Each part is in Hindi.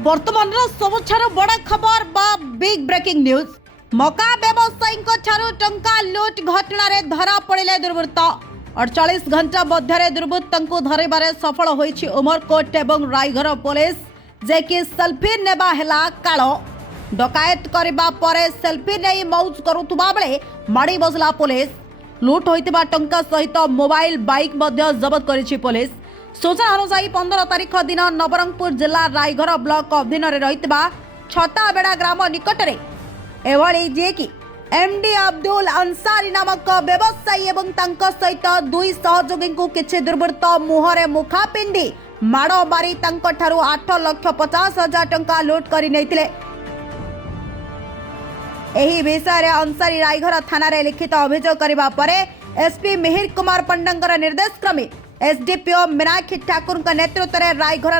वर्तमान सबुठारु बड़ा खबर बा बिग ब्रेकिंग न्यूज। मका व्यवसायी टंका लुट घटन धरा पड़े दुर्वृत्त 48 घंटा मध्य दुर्वृत्त धरबार सफल होइछि उमरकोट एवं रायघर पुलिस जे कि सेल्फी नेबा हेला काल डकायत करबा परे सेल्फी नहीं मौज करुवा बेले माड़ी बसला पुलिस। लुट होइतिबा टंका सहित मोबाइल बाइक मध्य जबत करिछि पुलिस। सूचना अनुसार 15 तारिख दिन नवरंगपुर जिला रायघर ब्लॉक अधीन रहितबा छताबेड़ा ग्राम निकटरे एभली जे कि एमडी अब्दुल अंसारी नामक व्यवसायी एवं तांको सहित दुई सहयोगी को किछि दुर्वृत्त मुहरे मुखा पिंडी माड़ मारी तांको ठारू 8,50,000 टंका लुट करि नैथिले। एही विषय रे अंसारी रायघर थाना रे लिखित अभियोग करबा परे एसपी मिहिर कुमार पंडंगर निर्देश क्रमे एसडीपीओ मीनाक्षी ठाकुर नेतृत्व में रायघर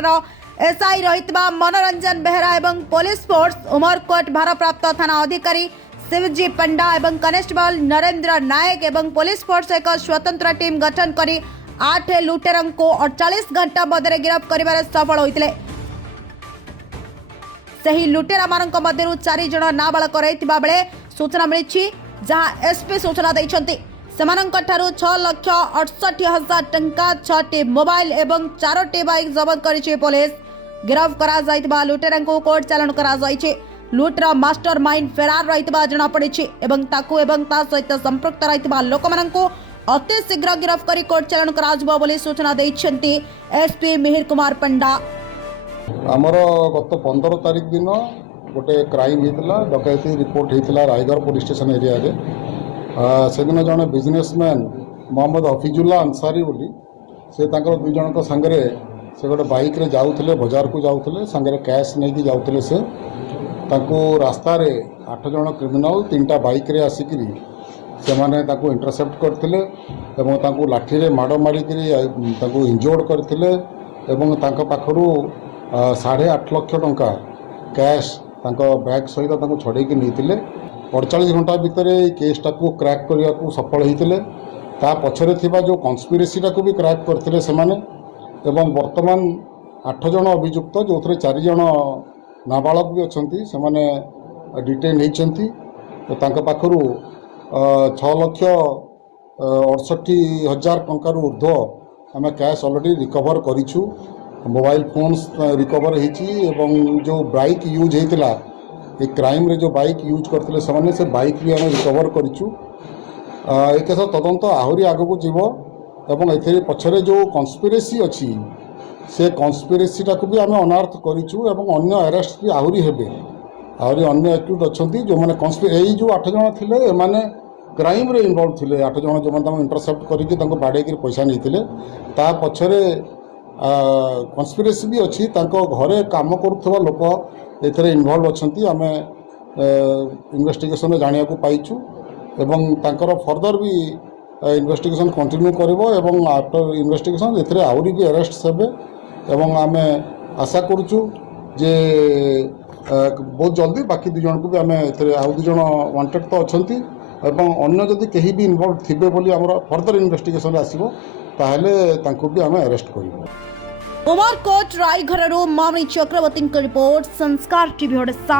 एसआई रहितबा मनोरंजन बेहरा एवं पुलिस फोर्स उमरकोट भारप्राप्त थाना अधिकारी शिवजी पंडा एवं कनेस्टेबल नरेंद्र नायक एवं पुलिस फोर्स एक स्वतंत्र टीम गठन करी 8 लुटेरं को 48 घंटा मध्य गिरफ्त करिबार सफल होइतिले। सही लुटेरा मानक मध्यरु 4 जण नाबालक रहितबा बेले सूचना मिलिछि जहां एसपी सूचना दैछन्ति सेमानंक ठारू 6,68,000 टंका 6टी मोबाइल एवं 4टी बाइक जबत करिछि पुलिस। गिरफ्त करा जाइतबा लुटेरा को कोर्ट चालान करा जाइछि। लुटरा मास्टर माइंड फेरार रहितबा जणा पड़िछि एवं ताकू एवं ता सहित संपृक्त रहितबा लोकमानंको अति शीघ्र गिरफ्त करी कोर्ट चालान करा जबो बोली सूचना दैछन्ति एसपी मिहिर कुमार पंडा। आमर गत 15 तारिख दिन गोटे क्राइम होता डकैती रिपोर्ट होता रायगढ़ पुलिस स्टेशन एरिया रे। से दिन जड़े बिजनेसमैन मोहम्मद हफिजुल्ला अंसारी बोली से दुई जन सांगे से गोटे बाइक रे जाऊले बजार को जाऊले सांगे कैश नहीं जाऊले से रास्ता रे 8 जन क्रिमिनाल 3टा बाइक रे आसिकी से माने इंटरसेप्ट करते लाठी रे माड़ मारिक इंजोर्ड करते पाखु 8.5 लाख टंका कैश बैग सहित छड़ेकी नहीं 48 घंटा भितर केसटा को क्रैक करने को सफल होते पछरे थिबा जो कन्स्पिरेसीटा को भी क्रैक करते से एवं वर्तमान 8 जन अभियुक्त जो 4 जन नाबालक भी अच्छा से डिटेन होती पाखु 6,68,000 टंकार ऊर्ध्व आम कैश ऑलरेडी रिकवर करूँ। मोबाइल फोन्स रिकवर होती जो बाइक यूज होता क्राइम रे जो बाइक यूज करते से बाइक भी आम रिकवर करूँ। एक तदंत आहरी आग को जीव एवं ए पछरे जो कन्स्पिरेसी अच्छी से कन्स्पिरेसीटा को भी आम अनार्थ करूँ एवं अन्य अरेस्ट भी आहरी हेबे आहरी अन्य एक्यूज अच्छा जो मैंने यही जो 8 जन थे एमाने क्राइम रे इन्वॉल्व थे 8 जन जो मैंने इंटरसेप्ट करके बाड़े पैसा नहीं ता पछरे कन्स्पिरेसी भी अच्छी घरे काम करुवा लोक ए इन्वॉल्व अच्छा आम इन्वेस्टिगेशन जाना पाइचु एवं तांकर फर्दर भी इन्वेस्टिगेशन कंटिन्यू करिवो एवं आफ्टर इन्वेस्टिगेशन एथरे आउरी भी अरेस्ट हेबे एवं आम आशा करूचु जे बहुत जल्दी बाकी 2 जन को भी आम एथरे आउ 2 जन वांटेड तो अछंती एवं अन्य जदि कहीं भी इन्वॉल्व थिबे बोली हमर फर्दर इन्वेस्टिगेशन आसीबो ताहले तांको भी आम अरेस्ट करिवो। उमरकोट रायघर मामनी चक्रवर्ती रिपोर्ट संस्कार टीवी ओडिशा।